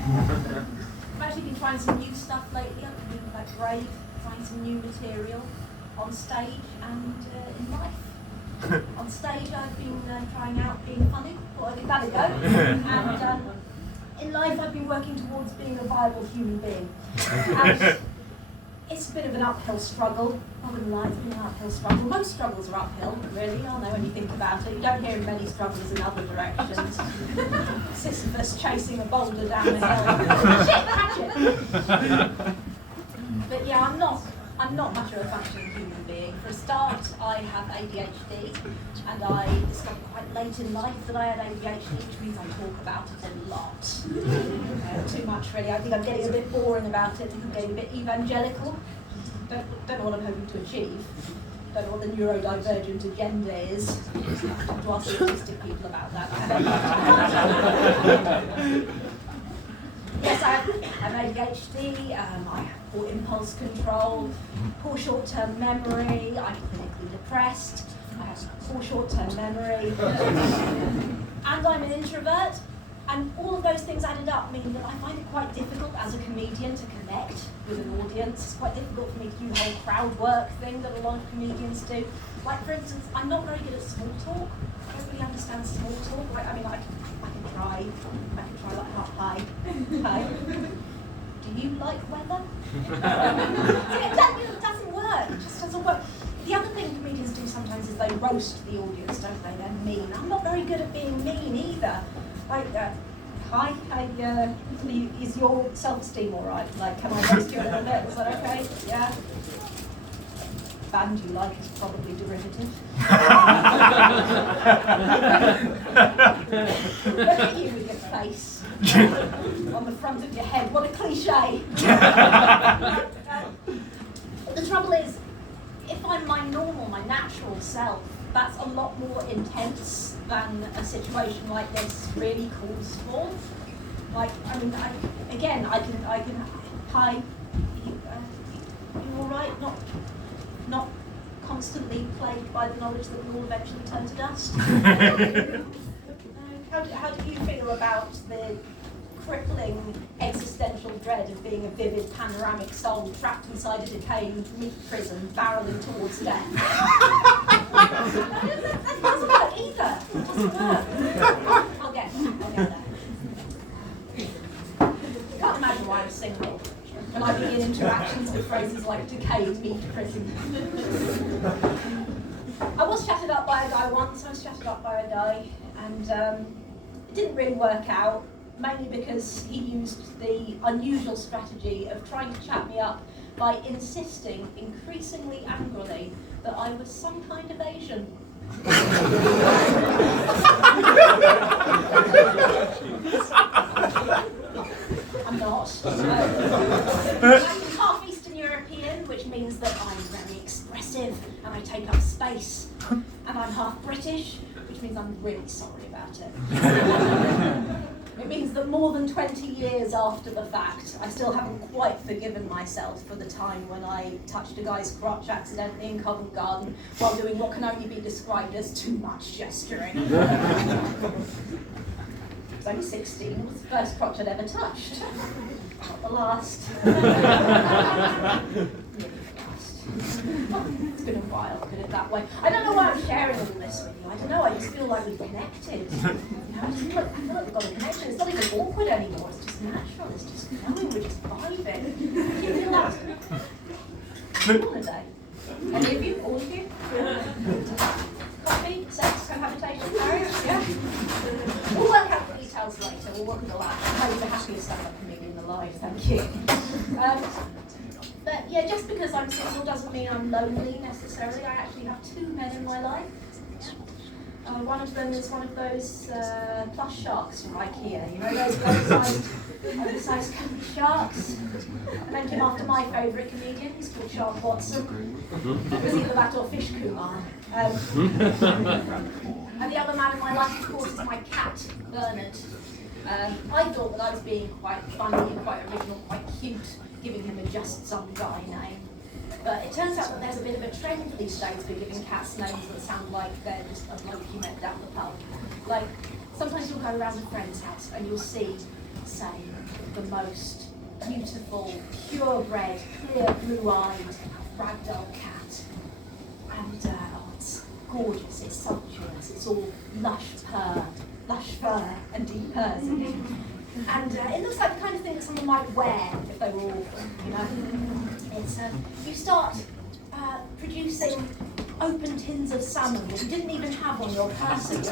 I've actually been trying some new stuff lately. I've been like brave, trying some new material on stage and in life. On stage I've been trying out being funny, thought I'd give that a go. And in life I've been working towards being a viable human being. And it's a bit of an uphill struggle. I wouldn't lie, it's been an uphill struggle. Most struggles are uphill, really, aren't they, when you think about it? You don't hear many struggles in other directions. Sisyphus chasing a boulder down a hill. Shit, hatchet! But yeah, I'm not much of a functioning human being. For a start, I have ADHD, and I discovered quite late in life that I had ADHD, which means I talk about it a lot. Too much, really. I think I'm getting a bit boring about it. I think I'm getting a bit evangelical. Don't know what I'm hoping to achieve. Don't know what the neurodivergent agenda is. I have to ask autistic people about that. Yes, I have ADHD, I have poor impulse control, poor short-term memory, I'm clinically depressed, I have poor short-term memory, and I'm an introvert, and all of those things added up mean that I find it quite difficult as a comedian to connect with an audience. It's quite difficult for me to do the whole crowd work thing that a lot of comedians do. Like, for instance, I'm not very good at small talk. I don't really understand small talk. I can try like, hi. Do you like weather? It doesn't work. It just doesn't work. The other thing comedians do sometimes is they roast the audience, don't they? They're mean. I'm not very good at being mean either. Like, hi, is your self-esteem all right? Like, can I roast you a little bit? Is that okay? Yeah. Band you like is probably derivative. Look at you with your face on the front of your head. What a cliche. The trouble is, if I'm my normal, my natural self, that's a lot more intense than a situation like this really calls for. Like, I mean, I can, hi, you all right? Not constantly plagued by the knowledge that we'll all eventually turn to dust. How do you feel about the crippling existential dread of being a vivid panoramic soul trapped inside a decaying meat prison barreling towards death? That doesn't work either. It doesn't work. I'll get there. Can't imagine why I'm single. And I begin interactions with phrases like decayed meat prison. I was chatted up by a guy once, and it didn't really work out, mainly because he used the unusual strategy of trying to chat me up by insisting increasingly angrily that I was some kind of Asian. I'm not. I'm half Eastern European, which means that I'm very expressive and I take up space. And I'm half British, which means I'm really sorry about it. It means that more than 20 years after the fact, I still haven't quite forgiven myself for the time when I touched a guy's crotch accidentally in Covent Garden while doing what can only be described as too much gesturing. I was only 16, it was the first crotch I'd ever touched. Not the last. It's been a while, put it that way. I don't know why I'm sharing all this with you. I don't know, I just feel like we've connected. You know, I feel like we've got a connection. It's not even awkward anymore, it's just natural, it's just flowing, we're just vibing. Do you feel that? On a day. Any of you? All of you? Coffee, sex, cohabitation, marriage? Yeah? We'll work out the details later, we'll work it all out. I'm the happiest stand-up comedian alive, thank you. But yeah, just because I'm single doesn't mean I'm lonely necessarily. I actually have two men in my life. One of them is one of those plush sharks from IKEA, you know, those oversized comfy sharks. I named him after my favourite comedian, he's called Shark Watson. It was either that or Fish Kumar. And the other man in my life, of course, is my cat, Bernard. I thought that I was being quite funny and quite original, quite cute, giving him a just some guy name. But it turns out that there's a bit of a trend these days for giving cats names that sound like they're just a bloke you met down the pub. Like, sometimes you'll go around a friend's house and you'll see say, the most beautiful, purebred, clear blue-eyed ragdoll cat. And it's gorgeous, it's sumptuous, it's all lush fur and deep purrs. And it looks like the kind of thing that someone might wear if they were awful, you know. It's, you start producing open tins of salmon that you didn't even have on your person.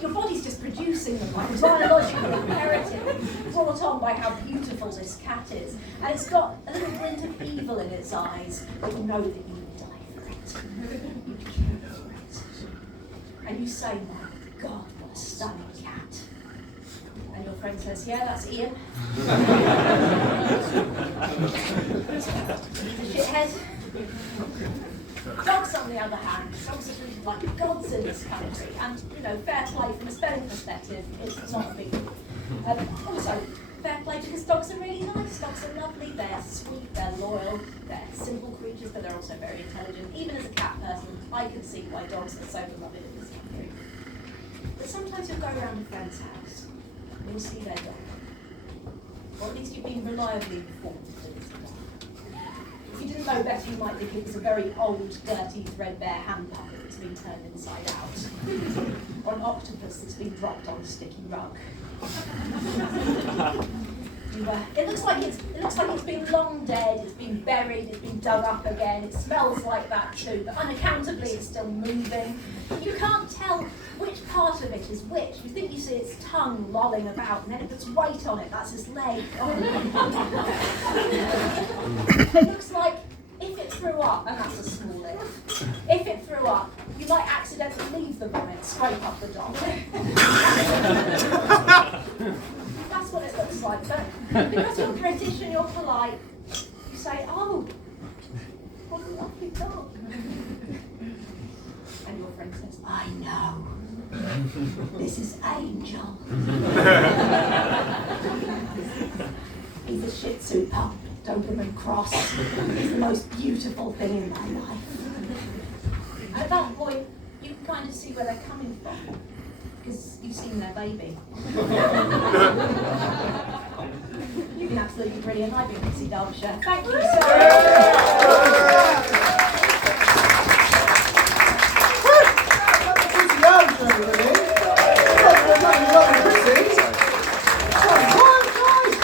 Your body's just producing them like a biological imperative brought on by how beautiful this cat is. And it's got a little glint of evil in its eyes, but you know that you would die for it. You'd kill for it. And you say, my God, what a stunning cat. And your friend says, yeah, that's Ian. He's a shithead. Dogs, on the other hand, dogs are treated like gods in this country, and fair play from a spelling perspective, it's not a big deal. Also, fair play because dogs are really nice, dogs are lovely, they're sweet, they're loyal, they're simple creatures, but they're also very intelligent. Even as a cat person, I can see why dogs are so beloved in this country. But sometimes you'll go around a friend's house, and you'll see their dog. Or at least you've been reliably informed that it's a dog. If you didn't know better, you might think it was a very old, dirty, threadbare hand puppet that's been turned inside out. Or an octopus that's been dropped on a sticky rug. It looks like it's been long dead, it's been buried, it's been dug up again, it smells like that too, but unaccountably it's still moving. You can't tell which part of it is which. You think you see its tongue lolling about, and then it puts weight on it, that's its leg. It looks like if it threw up, and that's a small if it threw up, you might accidentally leave the vomit, scrape up the dog. That's what it looks like, but because you're British and you're polite, you say, oh, what a lovely dog. And your friend says, I know. This is Angel. He's a Shih Tzu pup. Don't give him cross. He's the most beautiful thing in my life. And at that point, you can kind of see where they're coming from, because you've seen their baby. You've been absolutely brilliant. I've been Chrissy Derbyshire. Thank you so much.